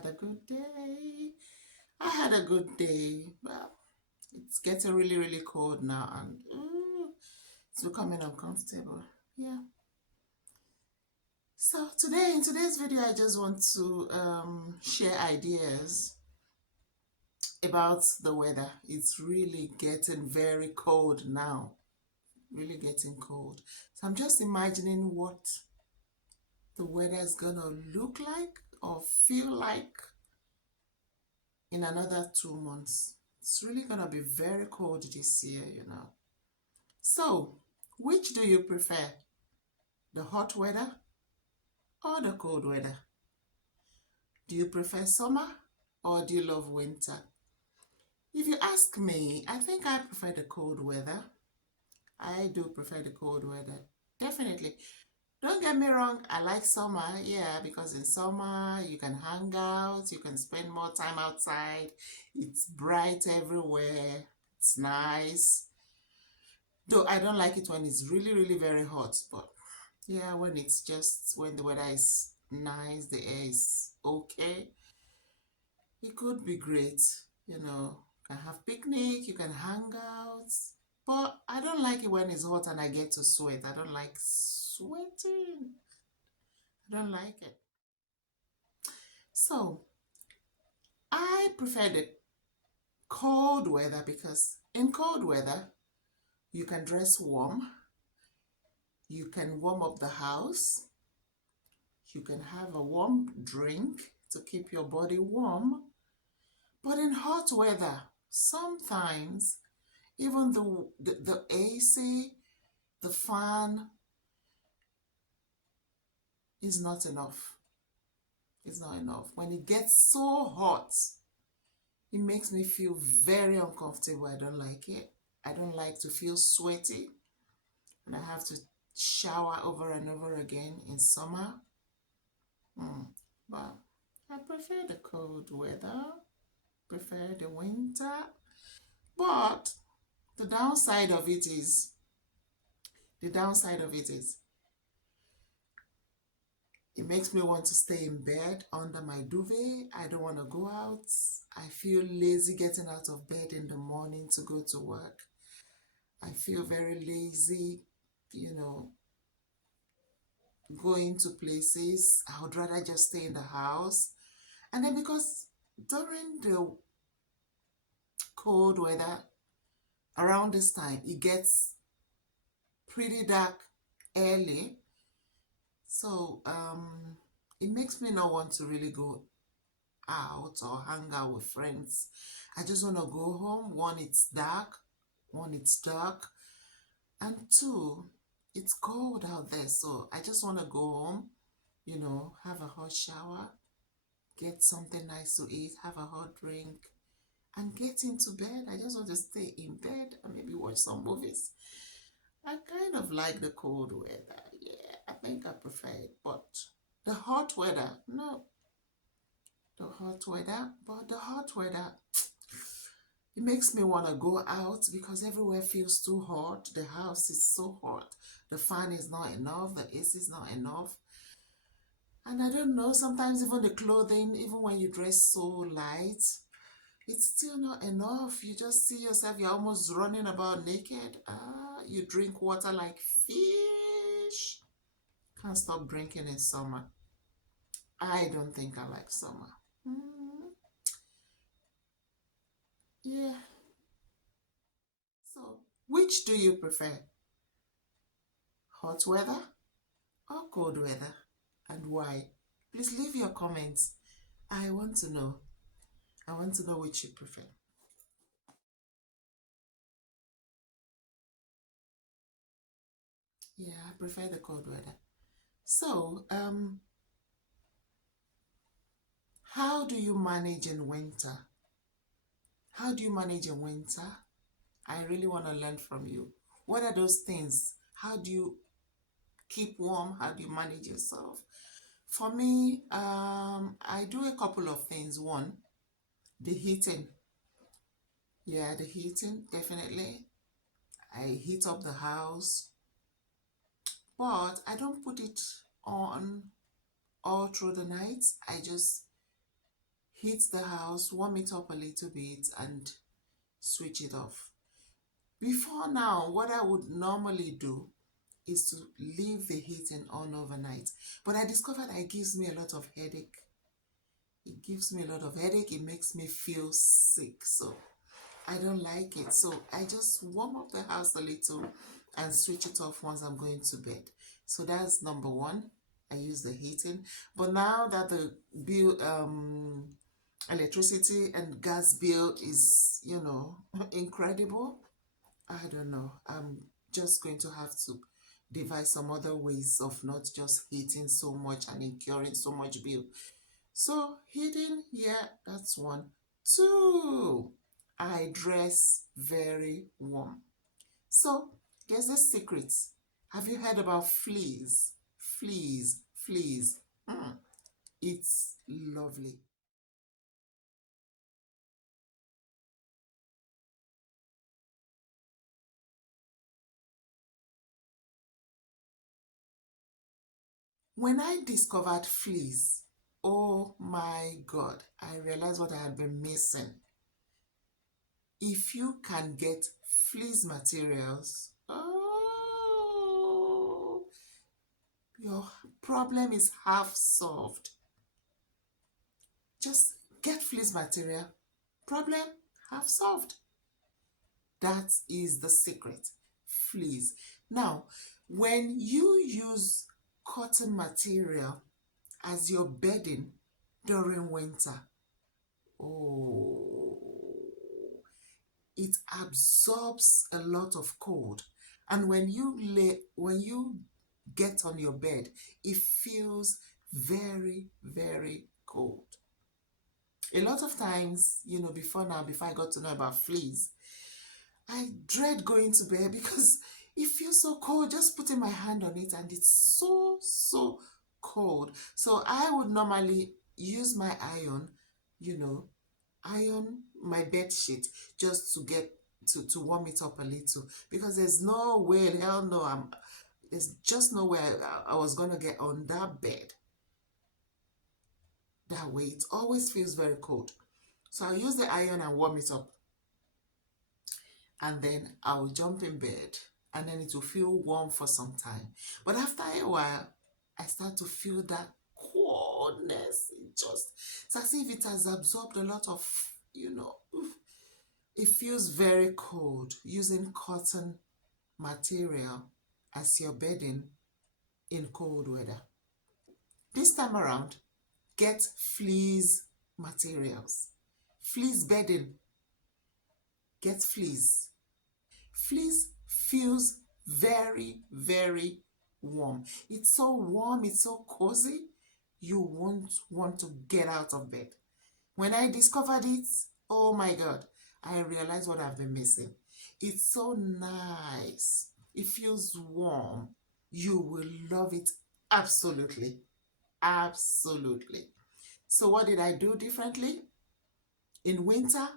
had a good day. I had a good day, but it's getting really, really cold now and it's becoming uncomfortable. Yeah. So today, in today's video, I just want to share ideas about the weather. It's really getting very cold now, really getting cold. So I'm just imagining what the weather is gonna look like or feel like in another 2 months. It's really gonna be very cold this year. So, which do you prefer? The hot weather or the cold weather? Do you prefer summer or do you love winter? If you ask me, I think I prefer the cold weather. I do prefer the cold weather. Definitely. Don't get me wrong, I like summer, yeah, because in summer you can hang out, you can spend more time outside. It's bright everywhere. It's nice. Though I don't like it when it's really, really very hot, but yeah, when the weather is nice, the air is okay, it could be great. You can have picnic, you can hang out. But I don't like it when it's hot and I get to sweat. I don't like sweating. I don't like it. So I prefer the cold weather because in cold weather, you can dress warm, you can warm up the house, you can have a warm drink to keep your body warm. But in hot weather, sometimes even the AC, the fan is not enough. It's not enough. When it gets so hot, it makes me feel very uncomfortable. I don't like it. I don't like to feel sweaty and I have to shower over and over again in summer. But I prefer the cold weather, prefer the winter. But the downside of it is, the downside of it is, it makes me want to stay in bed under my duvet. I don't want to go out. I feel lazy getting out of bed in the morning to go to work. I feel very lazy, you know, going to places. I would rather just stay in the house. And then because during the cold weather, around this time, it gets pretty dark early. So it makes me not want to really go out or hang out with friends. I just want to go home. One, it's dark. One, it's dark. And two, it's cold out there. So I just want to go home, have a hot shower, get something nice to eat, have a hot drink, and get into bed. I just want to stay in bed and maybe watch some movies. I kind of like the cold weather. Yeah, I think I prefer it. But the hot weather, no. The hot weather, it makes me want to go out because everywhere feels too hot. The house is so hot. The fan is not enough. The AC is not enough. And I don't know, sometimes even the clothing, even when you dress so light, it's still not enough. You just see yourself, you're almost running about naked. You drink water like fish. Can't stop drinking in summer. I don't think I like summer. Mm, yeah. So, which do you prefer? Hot weather or cold weather? And why? Please leave your comments. I want to know. I want to know which you prefer. Yeah, I prefer the cold weather. So, how do you manage in winter? How do you manage in winter? I really want to learn from you. What are those things? How do you keep warm? How do you manage yourself? For me, I do a couple of things. One, the heating. Yeah, the heating, definitely. I heat up the house, but I don't put it on all through the night. I just heat the house, warm it up a little bit, and switch it off. Before now, what I would normally do is to leave the heating on overnight. But I discovered that it gives me a lot of headache. It gives me a lot of headache. It makes me feel sick. So I don't like it. So I just warm up the house a little and switch it off once I'm going to bed. So that's number one. I use the heating. But now that the bill, electricity and gas bill is, incredible, I don't know. I'm just going to have to devise some other ways of not just heating so much and incurring so much bill. So heating, yeah, that's one. Two, I dress very warm. So here's the secret. Have you heard about fleas? Fleas, fleas. It's lovely. When I discovered fleas, oh my God, I realized what I had been missing. If you can get fleece materials, oh, your problem is half solved. Just get fleece material, problem half solved. That is the secret. Fleece. Now, when you use cotton material as your bedding during winter, oh, it absorbs a lot of cold. And when you get on your bed, it feels very, very cold. A lot of times, before I got to know about fleas, I dread going to bed because it feels so cold. Just putting my hand on it and it's so, so cold. So I would normally use my iron, you know, iron my bed sheet just to get to warm it up a little because there's no way, hell no, there's just no way I was gonna get on that bed that way. It always feels very cold. So I'll use the iron and warm it up, and then I'll jump in bed, and then it will feel warm for some time. But after a while, I start to feel that coldness. It's as if it has absorbed a lot of, it feels very cold using cotton material as your bedding in cold weather. This time around, get fleece materials. Fleece bedding, get fleece. Fleece feels very, very warm. It's so warm, it's so cozy, you won't want to get out of bed. When I discovered it, oh my God, I realized what I've been missing. It's so nice. It feels warm. You will love it absolutely. Absolutely. So what did I do differently? In winter,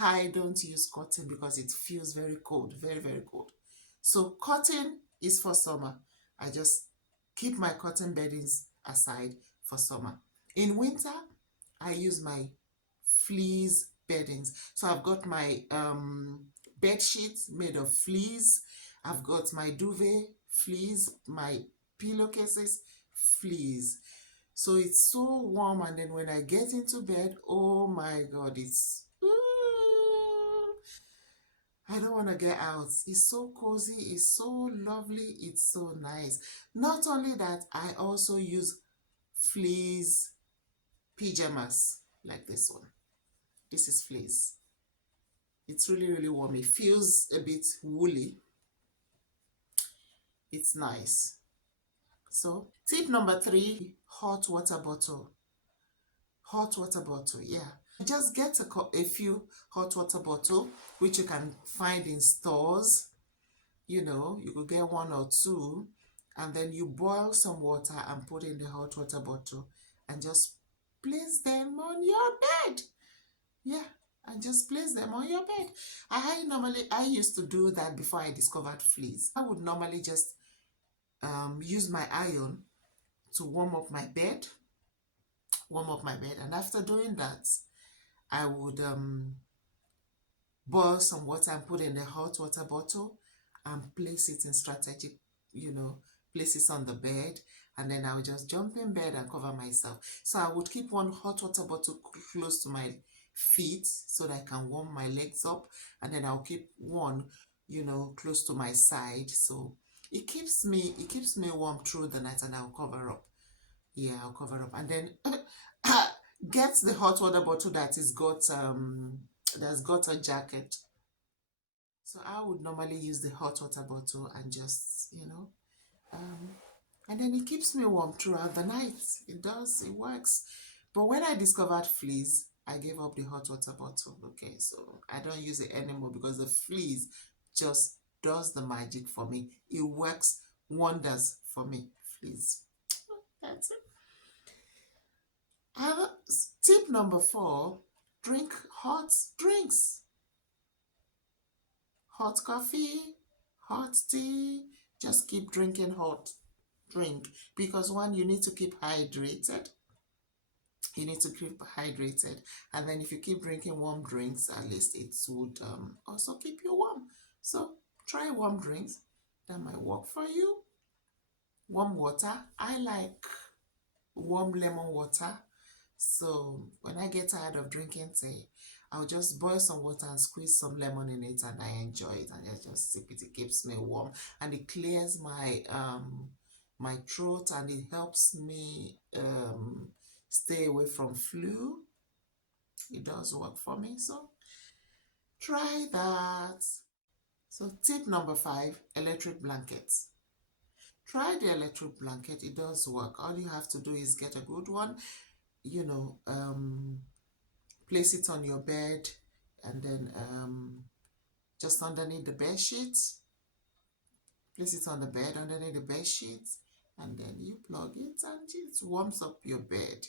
I don't use cotton because it feels very cold, very, very cold. So cotton is for summer. I just keep my cotton beddings aside for summer. In winter, I use my fleece beddings. So I've got my bed sheets made of fleece. I've got my duvet fleece, my pillowcases fleece. So it's so warm, and then when I get into bed, oh my God, I don't want to get out. It's so cozy, it's so lovely, it's so nice. Not only that, I also use fleece pajamas like this one. This is fleece. It's really, really warm. It feels a bit woolly. It's nice. So, tip number three, hot water bottle. Hot water bottle, yeah. Just get a few hot water bottle, which you can find in stores. You could get one or two, and then you boil some water and put in the hot water bottle and just place them on your bed. Yeah, and just place them on your bed. I used to do that before I discovered fleas. I would normally just use my iron to warm up my bed, warm up my bed. And after doing that, I would boil some water and put in the hot water bottle and place it in strategic, you know, places on the bed. And then I would just jump in bed and cover myself. So I would keep one hot water bottle close to my feet so that I can warm my legs up. And then I'll keep one, close to my side. So it keeps me warm through the night, and I'll cover up. Yeah, I'll cover up. And then get the hot water bottle that's got a jacket. So I would normally use the hot water bottle and just, um, and then it keeps me warm throughout the night. It does, it works. But when I discovered fleas, I gave up the hot water bottle. Okay, so I don't use it anymore because the fleas just does the magic for me. It works wonders for me. Fleas. That's it. Uh, Tip number 4, drink hot drinks. Hot coffee, hot tea. Just keep drinking hot drink because one, you need to keep hydrated. You need to keep hydrated, and then if you keep drinking warm drinks, at least it would also keep you warm. So try warm drinks. That might work for you. Warm water. I like warm lemon water. So when I get tired of drinking tea, I'll just boil some water and squeeze some lemon in it, and I enjoy it, and I just sip it. It keeps me warm, and it clears my throat, and it helps me stay away from flu. It does work for me, so try that. So tip number 5, electric blankets. Try the electric blanket. It does work. All you have to do is get a good one, you know, place it on your bed, and then just underneath the bed sheets. Place it on the bed underneath the bed sheets, and then you plug it and it warms up your bed.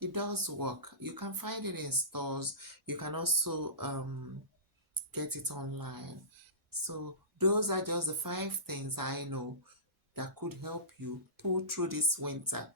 It does work. You can find it in stores. You can also get it online. So those are just the 5 things I know that could help you pull through this winter.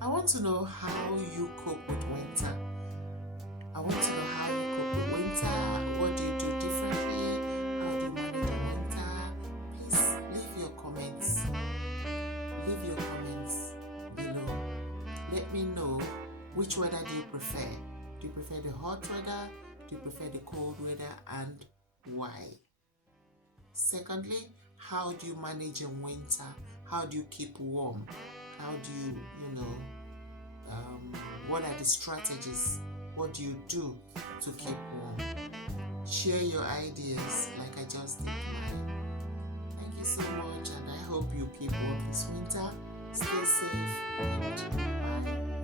I want to know how you cope with winter. I want to know how you cope with winter. What do you do differently? How do you manage the winter? Please leave your comments. Leave your comments below. Let me know, which weather do you prefer? Do you prefer the hot weather? Do you prefer the cold weather, and why? Secondly, how do you manage in winter? How do you keep warm? How do you, what are the strategies? What do you do to keep warm? Share your ideas like I just did mine. Thank you so much, and I hope you keep warm this winter. Stay safe, and bye.